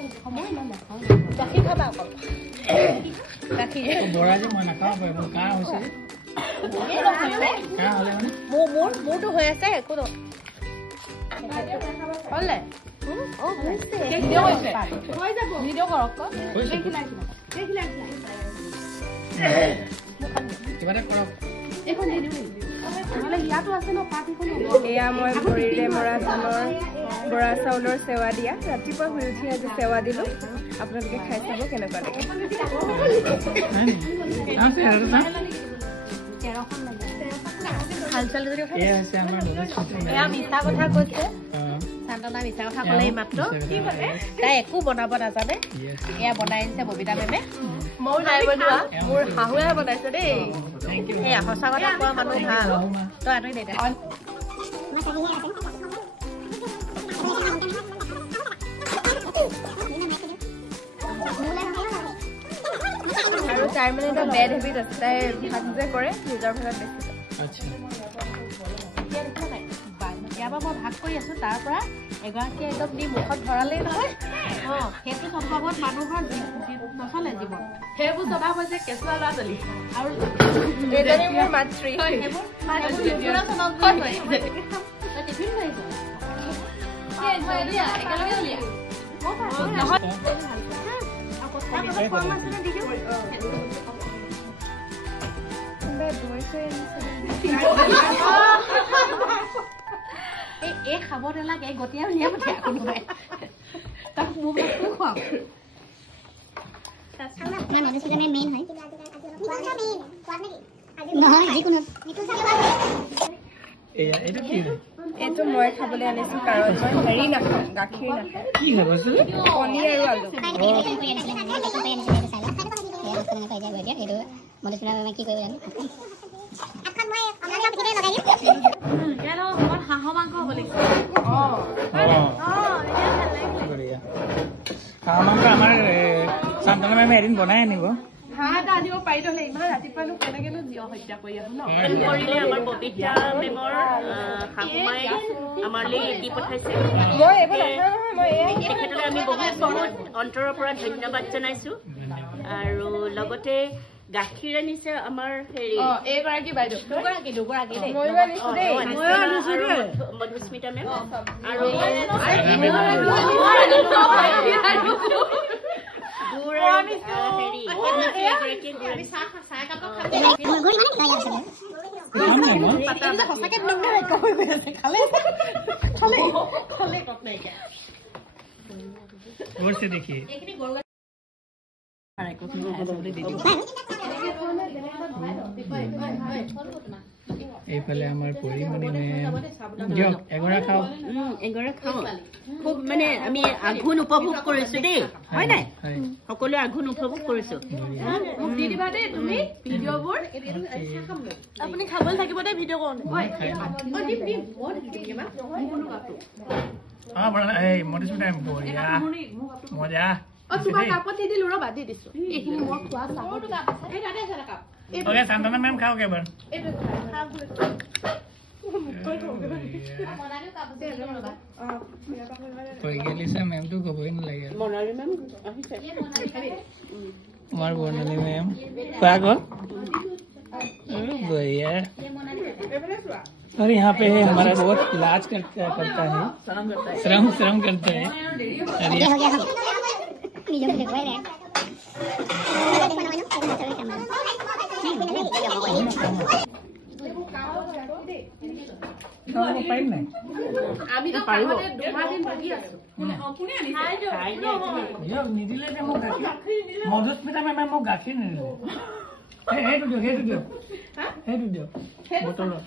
গাখীৰ খাবা অকল গাখীৰ বৰা যে মই নাখাওঁ বাৰু কাহ হৈছে কাহ হ'লে মানে মোৰটো হৈ আছে একো ন হ'লে ভিডিঅ' কৰক কিবা এটা কৰক এয়া মই ভৰিৰে মৰা ধানৰ বৰা চাউলৰ সেৱা দিয়া ৰাতিপুৱা শুই উঠি আজি সেৱা দিলোঁ আপোনালোকে খাই চাব কেনেকুৱা লাগে মিছা কথা কৈছে চান্তনা মিছা কথা ক'লে এই মাত্ৰ তাই একো বনাব নাজানে এয়া বনাই আনিছে ববিতা মেমে ময়ো নাই বনোৱা মোৰ শাহুৱে বনাইছে দেই এয়া সঁচা কথা কোৱা মানুহ ভাল তই আনি দে আৰু তাই মানে এটা বেড হেবিট আছে তাই ভাত যে কৰে নিজৰ ভাগত বেছি ইয়াৰ পৰা মই ভাগ কৰি আছো তাৰ পৰা এগৰাকী একদম দি মুখত ভৰালেই নহয় সেইটো স্বভাৱত মানুহৰ নচলে জীৱন সেইবোৰ স্বভাৱ হৈছে কেঁচুৱা ল'ৰা ছোৱালী আৰু এজনী মোৰ মাতৃ এই খাব নালাগে গতিয়াই উলিয়াই পঠিয়াই কোনোবাই তাক মোক খুৱাম এইটো মই খাবলৈ আনিছো কাৰণ মই হেৰি নাখাওঁ গাখীৰ নাখাওঁ কণী আৰু আলু হাঁহৰ মাংস হ'ব লাগিব হাঁহৰ মাংস আমাৰ চান্তনা মেমে এদিন বনাই আনিব হাঁহ এটা আনিব পাৰিলো হ'লে ইমান ৰাতিপুৱানো কেনেকেনো জীৱ হত্যা কৰি আহো ন কৰিলে আমাৰ ববিতা মেমৰ শাহুমাই আমালৈ দি পঠাইছে মই এইবোৰ নাখাওঁ নহয় মই তেখেতলৈ আমি বহুত বহুত অন্তৰৰ পৰা ধন্যবাদ জনাইছো আৰু লগতে গাখীৰ আনিছে আমাৰ হেৰি এইগৰাকী বাইদেউ দুগৰাকী ময়ো আনিছো দেই মধুস্মিতা মেম আৰু देखिए এইফালে আমাৰ পৰিমণি মেম দিয়ক এগৰা খাওঁ খুব মানে আমি আঘোণ উপভোগ কৰিছো দেই হয় নাই সকলোৱে আঘোণ উপভোগ কৰিছো মোক দি দিবা দেই তুমি ভিডিঅ'বোৰ আপুনি খাবলৈ থাকিব দেই ভিডিঅ' কৰোঁ মধুস্মিতা বঢ়িয়া মজা তোমাৰ কাপত দি দিলো ৰবা দি দিছো এইখিনি মই খোৱা ओके सांतना मैम खाओगे बर कोई गेली से मैम तो कबई न लागे मोनाली मैम আহিছে मार मोनाली मैम पागो भैया और यहाँ पे हमारा बहुत इलाज करता है श्रम करते हैं মধুস্মিতা মেমে মোক গাখীৰ নিদিলে সেইটো দিয়ক বটলত